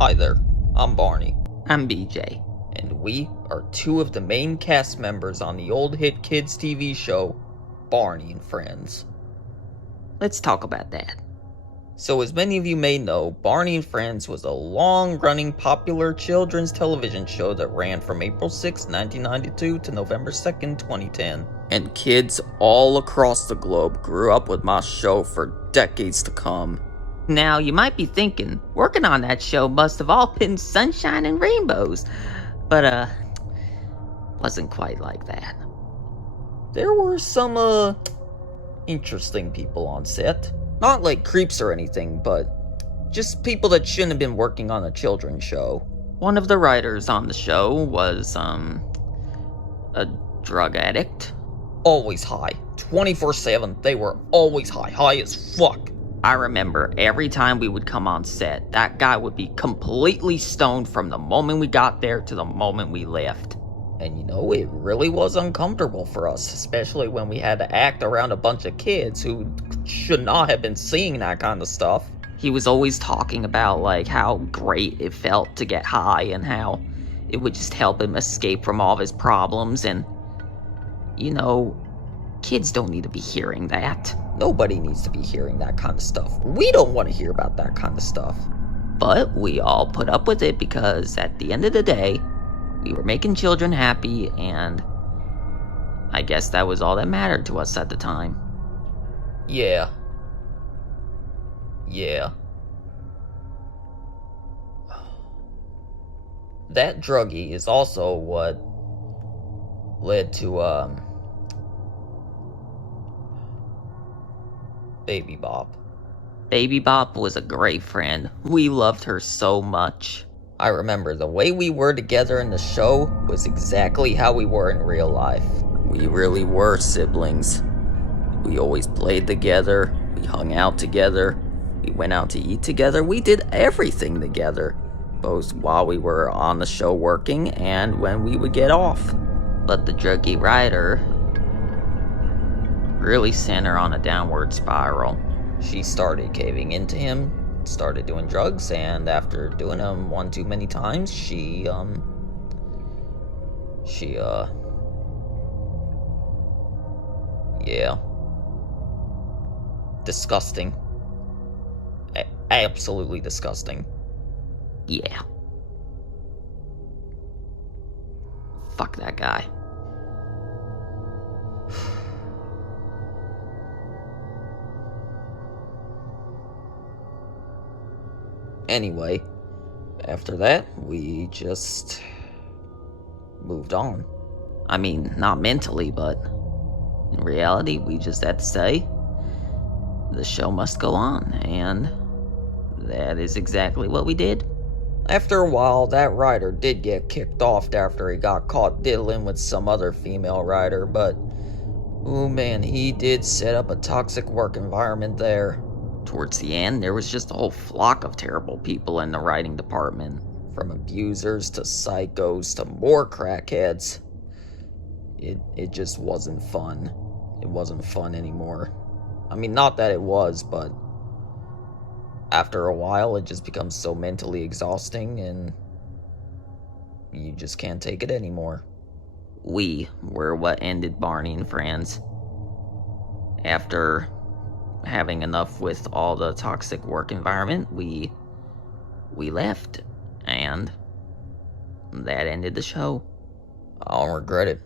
Hi there, I'm Barney, I'm BJ. and we are two of the main cast members on the old hit kids TV show, Barney and Friends. Let's talk about that. So as many of you may know, Barney and Friends was a long-running popular children's television show that ran from April 6, 1992 to November 2nd, 2010. And kids all across the globe grew up with my show for decades to come. Now, you might be thinking, working on that show must have all been sunshine and rainbows. But, wasn't quite like that. There were some, interesting people on set. Not like creeps or anything, but just people that shouldn't have been working on a children's show. One of the writers on the show was, a drug addict. Always high. 24/7. They were always high. High as fuck. I remember every time we would come on set, that guy would be completely stoned from the moment we got there to the moment we left. And you know, it really was uncomfortable for us, especially when we had to act around a bunch of kids who should not have been seeing that kind of stuff. He was always talking about, like, how great it felt to get high and how it would just help him escape from all of his problems. And, you know, kids don't need to be hearing that. Nobody needs to be hearing that kind of stuff. We don't want to hear about that kind of stuff. But we all put up with it because at the end of the day, we were making children happy, and I guess that was all that mattered to us at the time. Yeah. That druggie is also what led to, Baby Bop. Baby Bop was a great friend. We loved her so much. I remember the way we were together in the show was exactly how we were in real life. We really were siblings. We always played together, we hung out together, we went out to eat together, we did everything together, both while we were on the show working and when we would get off. But the druggy writer really sent her on a downward spiral. She started caving into him, started doing drugs, and after doing them one too many times, yeah. Disgusting. Absolutely disgusting. Yeah. Fuck that guy. Anyway, after that, we just moved on. I mean, not mentally, but in reality, we just had to say, the show must go on, and that is exactly what we did. After a while, that writer did get kicked off after he got caught diddling with some other female writer, but, oh man, he did set up a toxic work environment there. Towards the end, there was just a whole flock of terrible people in the writing department. From abusers to psychos to more crackheads. It just wasn't fun. It wasn't fun anymore. I mean, not that it was, but after a while, it just becomes so mentally exhausting and you just can't take it anymore. We were what ended Barney and Friends. After having enough with all the toxic work environment, we left, and that ended the show. I don't regret it.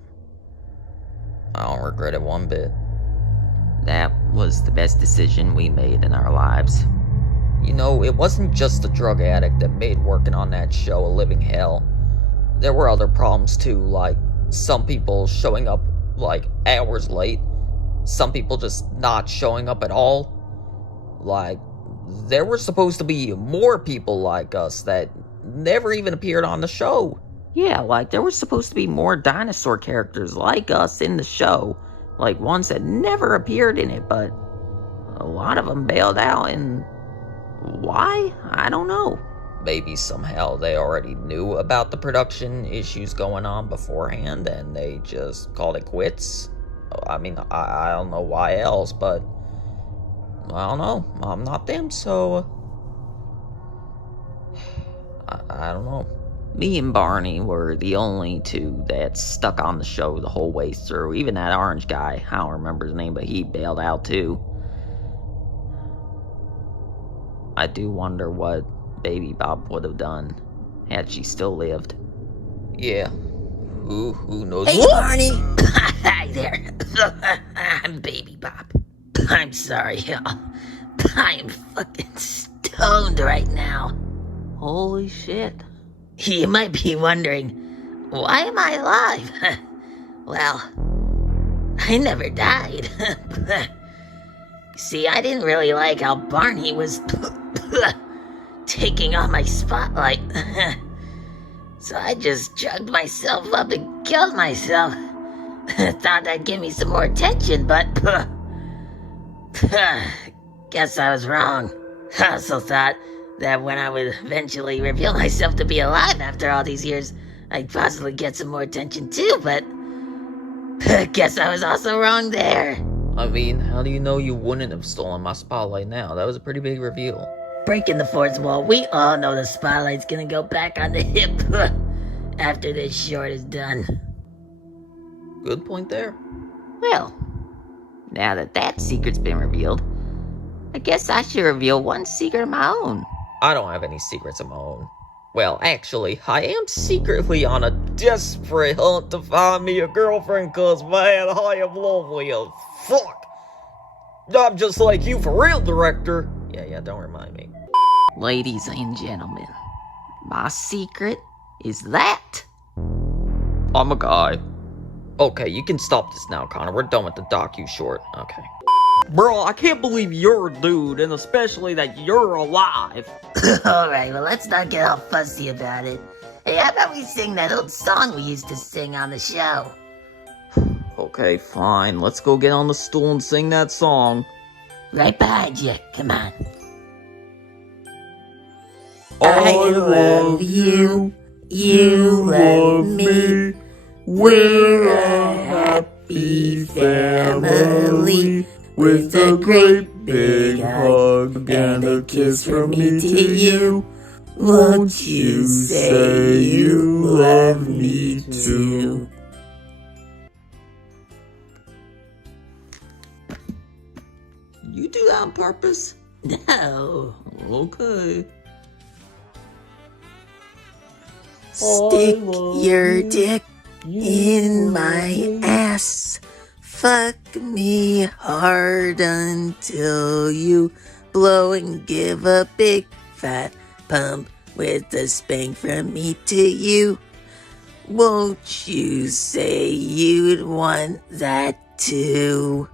I don't regret it one bit. That was the best decision we made in our lives. You know, it wasn't just the drug addict that made working on that show a living hell. There were other problems too, like some people showing up like hours late, some people just not showing up at all. Like, there were supposed to be more people like us that never even appeared on the show. Yeah, like, there were supposed to be more dinosaur characters like us in the show. Like, ones that never appeared in it, but a lot of them bailed out, and why? I don't know. Maybe somehow they already knew about the production issues going on beforehand, and they just called it quits. I mean, I don't know why else, but I don't know. I'm not them, so I don't know. Me and Barney were the only two that stuck on the show the whole way through. Even that orange guy, I don't remember his name, but he bailed out too. I do wonder what Baby Bop would have done had she still lived. Yeah. Who knows? Hey, What? Barney! Hi there. I'm Baby Bop. I'm sorry, y'all. I am fucking stoned right now. Holy shit. You might be wondering, why am I alive? Well, I never died. See, I didn't really like how Barney was taking on my spotlight. So I just drugged myself up and killed myself. Thought that'd give me some more attention, but guess I was wrong. I also thought that when I would eventually reveal myself to be alive after all these years, I'd possibly get some more attention too, but guess I was also wrong there. I mean, how do you know you wouldn't have stolen my spotlight now? That was a pretty big reveal. Breaking the fourth wall, we all know the spotlight's gonna go back on the hip after this short is done. Good point there. Well, now that that secret's been revealed, I guess I should reveal one secret of my own. I don't have any secrets of my own. Well, actually, I am secretly on a desperate hunt to find me a girlfriend, cause man, I am lonely as fuck. I'm just like you for real, director. Yeah, don't remind me. Ladies and gentlemen, my secret is that I'm a guy. Okay, you can stop this now, Connor. We're done with the docu short. Okay. Bro, I can't believe you're a dude, and especially that you're alive. Alright, well, let's not get all fussy about it. Hey, how about we sing that old song we used to sing on the show? Okay, fine. Let's go get on the stool and sing that song. Right behind you, come on. I love you, you love me. We're a happy family with a great big hug and a kiss from me to you. Won't you say you love me too? You do that on purpose? No. Okay. Stick your dick in my ass. Fuck me hard until you blow and give a big fat pump with a spank from me to you. Won't you say you'd want that too?